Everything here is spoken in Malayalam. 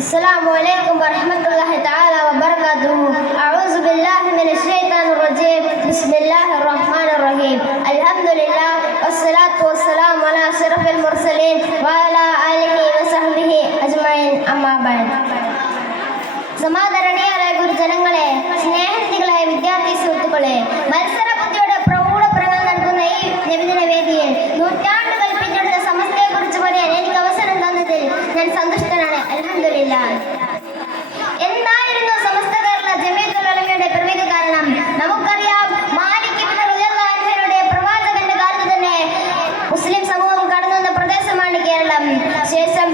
السلام عليكم ورحمة الله تعالى وبركاته. أعوذ بالله من الشيطان الرجيم. بسم الله الرحمن الرحيم. الحمد لله والصلاة والسلام على أشرف المرسلين وعلى آله وصحبه أجمعين. أما بعد. സമാദരണീയരായ ഗുരുജനങ്ങളെ, സ്നേഹനിധികളായ വിദ്യാർത്ഥി സുഹൃത്തുക്കളെ, മത്സരബുദ്ധിയുടെ പ്രൗഢ പ്രകടനം നടക്കുന്ന ഈ നബിദിന വേദിയിൽ നൂറ്റാണ്ടുകൾ പിന്നിടുന്ന സമസ്തയെ കുറിച്ച് പറയാൻ എനിക്ക് അവസരം തന്നതിൽ ഞാൻ സന്തുഷ്ടനാണ്. അൽഹംദുലില്ലാഹ്. എന്തായിരുന്നു സമസ്ത കേരള ജമീഅത്തുൽ ഉലമയുടെ പ്രവേഗ കാരണം? നമുക്കറിയാം, മാലിക് ഇബ്നു റളിയല്ലാഹു അൻഹുവിന്റെ പ്രവാചകന്റെ കാലത്ത് തന്നെ മുസ്ലിം സമൂഹം കടന്നു വന്ന പ്രദേശമാണ് കേരളം. ശേഷം